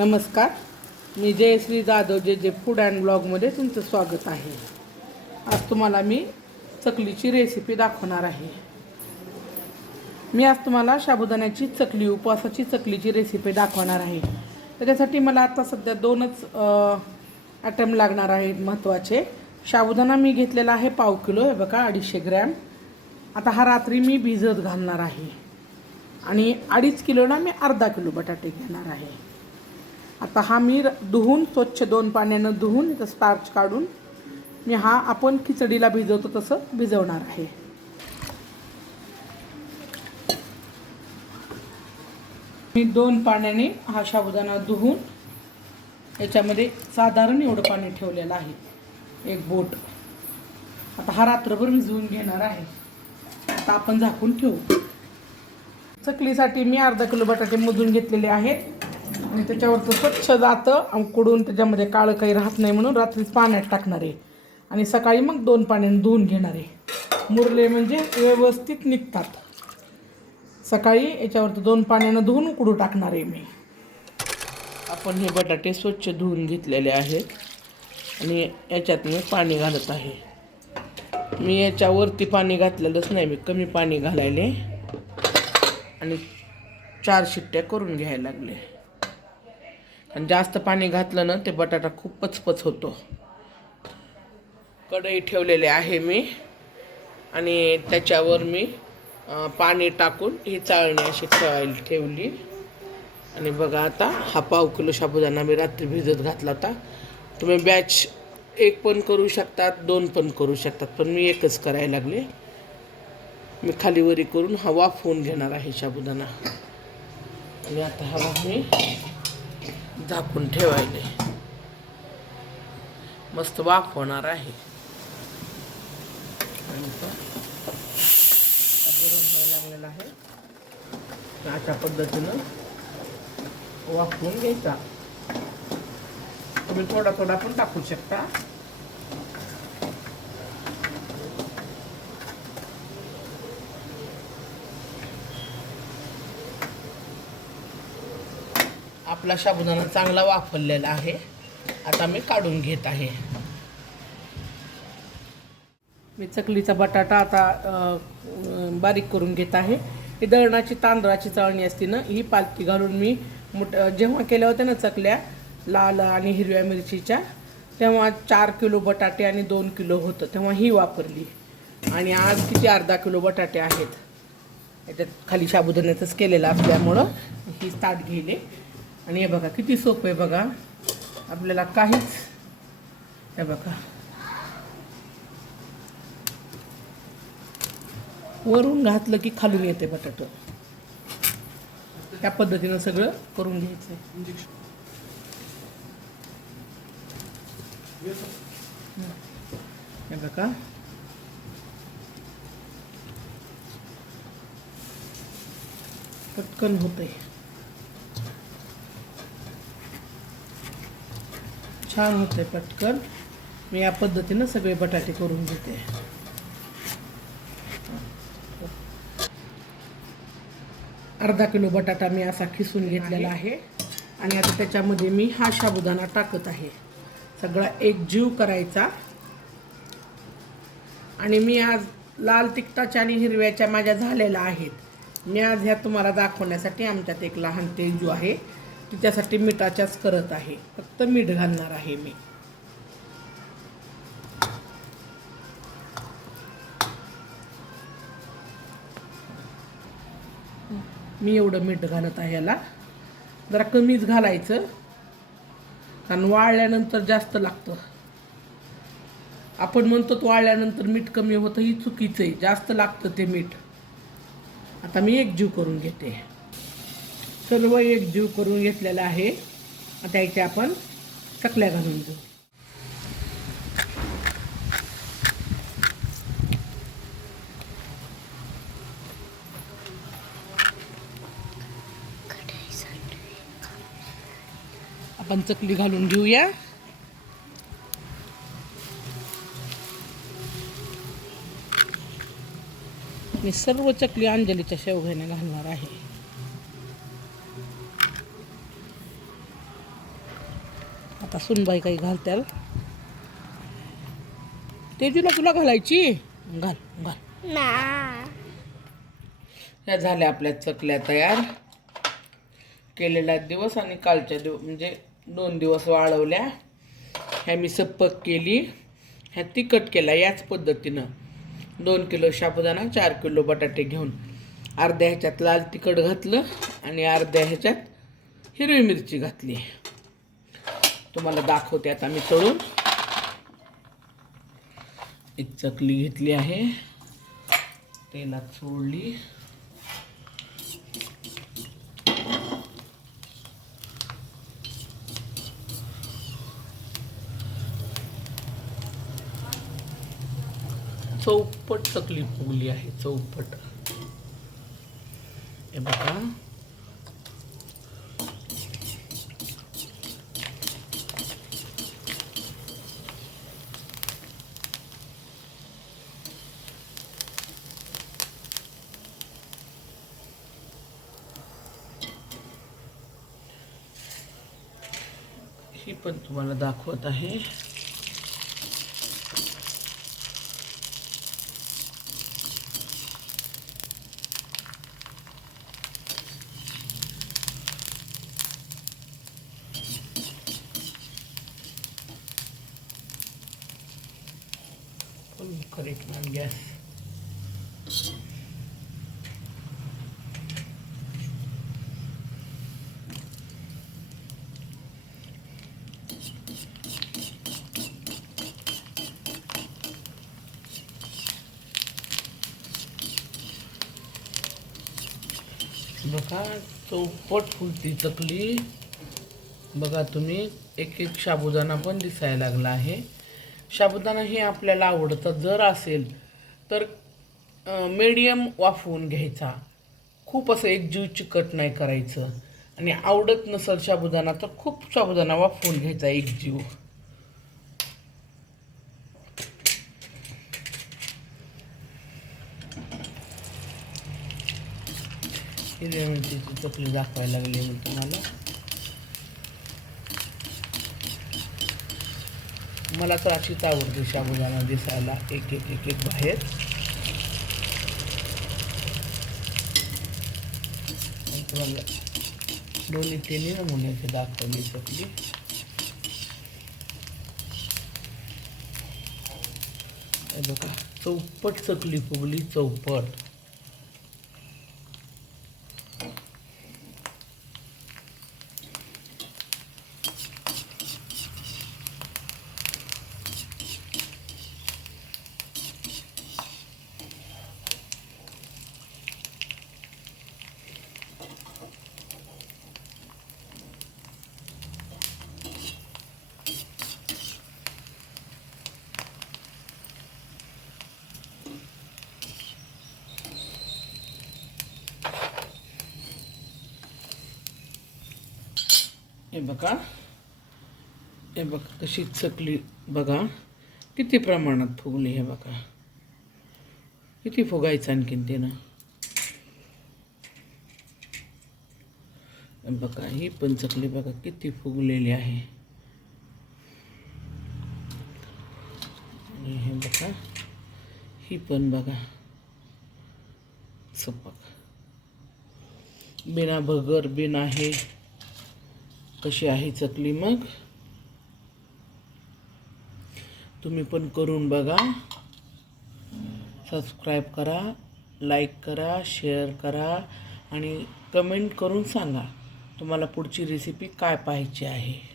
नमस्कार. मी जयश्री जाधव जे जे फूड अँड ब्लॉगमध्ये तुमचं स्वागत आहे. आज तुम्हाला मी चकलीची रेसिपी दाखवणार आहे. मी आज तुम्हाला साबुदाण्याची चकली उपवासाची चकलीची रेसिपी दाखवणार आहे. त्याच्यासाठी मला आता सध्या दोनच ॲटम लागणार आहेत महत्त्वाचे साबुदाणा मी घेतलेला आहे पाव किलो हे बघा अडीचशे ग्रॅम. आता हा रात्री मी भिजत घालणार आहे. आणि अडीच किलोला मी अर्धा किलो बटाटे घेणार आहे. आता हा मी र- धुवून स्वच्छ दोन पाण्यानं धुवून इथं स्टार्च काढून मी हा आपण खिचडीला भिजवतो तसं भिजवणार आहे. मी दोन पाण्याने हा साबुदाणा धुवून याच्यामध्ये साधारण एवढं पाणी ठेवलेलं आहे. एक बोट. आता हा रात्रभर भिजवून घेणार आहे. आता आपण झाकून ठेवू. चकलीसाठी मी अर्धा किलो बटाटे मोजून घेतलेले आहेत. आणि त्याच्यावरचं स्वच्छ जातं. अंकुडून त्याच्यामध्ये काळं काही राहत नाही म्हणून रात्रीच पाण्यात टाकणार आहे. आणि सकाळी मग दोन पाण्याने धुवून घेणार आहे. मुरले म्हणजे व्यवस्थित निघतात. सकाळी याच्यावरती दोन पाण्यानं धुवून उकडू टाकणार आहे मी. आपण हे बटाटे स्वच्छ धुवून घेतलेले आहेत. आणि याच्यात मी पाणी घालत आहे. मी याच्यावरती पाणी घातलेलंच नाही. मी कमी पाणी घालायले. आणि चार शिट्ट्या करून घ्यायला लागले. आणि जास्त पाणी घातलं ना ते बटाटा खूप पचपच होतो. कढई ठेवलेले आहे मी. आणि त्याच्यावर मी पाणी टाकून ही चाळणी अशी ठेवायला ठेवली. आणि बघा आता हा पाव किलो साबुदाणा मी रात्री भिजत घातला होता. तुम्ही बॅच एक पण करू शकतात दोन पण करू शकतात पण मी एकच करायला लागले. मी खालीवरी करून हवा फोन घेणार आहे साबुदाणा आणि आता हवा मी झाकून ठेवायले. मस्त वाफ होणार आहे. आणि गरम व्हायला लागलेला आहे. अशा पद्धतीनं वाफवून घ्यायचा. तुम्ही थोडा थोडा पण टाकू शकता. आपला साबुदाणा चांगला वापरलेला आहे. आता मी काढून घेत आहे. मी चकलीचा बटाटा आता बारीक करून घेत आहे. ही दळणाची तांदळाची चाळणी असते ना ही पालती घालून मी मोठ जेव्हा केल्या होत्या ना चकल्या लाल आणि हिरव्या मिरचीच्या तेव्हा चार किलो बटाटे आणि दोन किलो होतं तेव्हा ही वापरली. आणि आज किती अर्धा किलो बटाटे आहेत. याच्यात खाली साबुदाण्यातच केलेलं असल्यामुळं ही ताट घेले आणि हे बघा किती सोपं आहे बघा. आपल्याला काहीच हे बघा. वरून घातलं की खालून येते बटाटो. त्या पद्धतीनं सगळं करून घ्यायचं हे बघा. पटकन होतंय. छान होते पटकन. मी या पद्धतीनं सगळे बटाटे करून घेते. अर्धा किलो बटाटा मी असा खिसून घेतलेला आहे. आणि आता त्याच्यामध्ये मी हा साबुदाणा टाकत आहे. सगळा एक जीव करायचा. आणि मी आज लाल तिखटाच्या आणि हिरव्याच्या माझ्या झालेल्या आहेत. मी आज ह्या तुम्हाला दाखवण्यासाठी आमच्यात एक लहान तेजू आहे. तिच्यासाठी मिठाच्याच करत आहे. फक्त मीठ घालणार आहे मी. मी एवढं मीठ घालत आहे याला. जरा कमीच घालायचं. कारण वाळल्यानंतर जास्त लागतं. आपण म्हणतो वाळल्यानंतर मीठ कमी होतं ही चुकीचं आहे. जास्त लागतं ते मीठ. आता मी एक जीव करून घेते. सर्व एक जीव करून घेतलेला आहे. आता याच्या आपण चकल्या घालून घेऊ. आपण चकली घालून घेऊया. मी सर्व चकली अंजलीच्या शेवघ्याने घालणार आहे. सुनबाई काही घालत्याल ते तिला तुला घालायची? घाल घाल. ह्या झाल्या आपल्या चकल्या तयार. केलेला दिवस आणि कालच्या दिवस म्हणजे दोन दिवस वाळवल्या. ह्या मी सप्पक केली. ह्या तिखट केल्या याच पद्धतीनं. दोन किलो साबुदाणा चार किलो बटाटे घेऊन अर्ध्या ह्याच्यात लाल तिखट घातलं आणि अर्ध्या ह्याच्यात हिरवी मिरची घातली. तुम्हाला दाखवते आता मी तळून. एक चकली घेतली आहे. तेलात सोडली. चौपट चकली फुगली आहे चौपट. हे बघा. पण तुम्हाला दाखवत आहे करेक्ट मॅम गॅस बघा चौपट फुलती चकली. बघा तुम्ही एक एक साबुदाणा पण दिसायला लागला आहे. साबुदाणा हे आपल्याला आवडतं. जर असेल तर मीडियम वाफवून घ्यायचा. खूप असं एक जीव चिकट नाही करायचं. आणि आवडत नसेल साबुदाणा तर खूप साबुदाणा वाफवून घ्यायचा एक जीव. हिरव्या मिरचीची चकली दाखवायला लागली मी तुम्हाला. मला तर अशीच आवडते शाबुदाना दिसायला एक एक एक एक बाहेर. तुम्हाला दोन्ही तिन्ही नमुन्याची दाखवली चकली. बघा चौपट चकली फुगली चौपट. हे बघा. हे बघा कशी चकली बघा. किती प्रमाणात फुगली हे बघा. किती फुगायचं आणखीन तिनं. बघा ही पण चकली बघा किती फुगलेली आहे. हे बघा ही पण बघा. सपक बिना भगर बिना हे. कशी आहे चकली मग. तुम्ही पण करून बघा. सबस्क्राईब करा लाईक करा शेअर करा आणि कमेंट करून सांगा तुम्हाला पुढची रेसिपी काय पाहायची आहे.